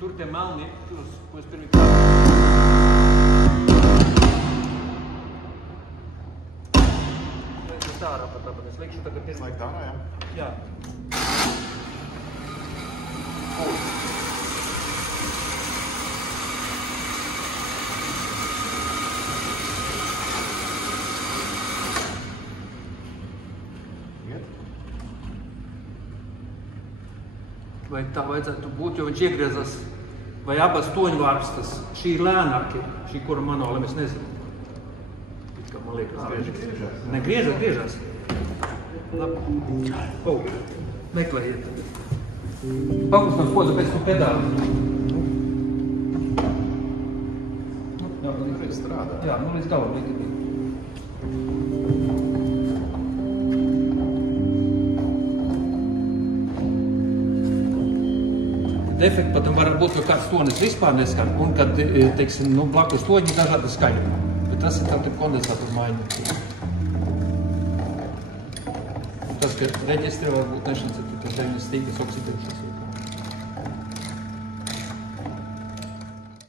Tur tie melni, ko es pirmīt tā ārā pat tāpat. Es likšu tagad pirmīt. Slēgt ārā, jā? Jā. Vai tā vajadzētu būt, jo viņš iegriezās, vai abas toņvārstas, šī ir lēnākie, šī kura manuāli mēs nezinām. Kā man liekas, griežas. Ne, griežas. Labi. Meklējiet. Pakustam spodu pēc tu pedāli. Jā, Tur strādā. Jā, nu līdz galam. Defekti patam var būt, ka kāds tonis vispār neskan, un kad, teiksim, nu, blakus toņi dažādi skaļi. Bet tas ir tātad kondensātoru maiņa. Tas, ka reģistrē var būt nešans, tas ir stīgas oksidēšanas.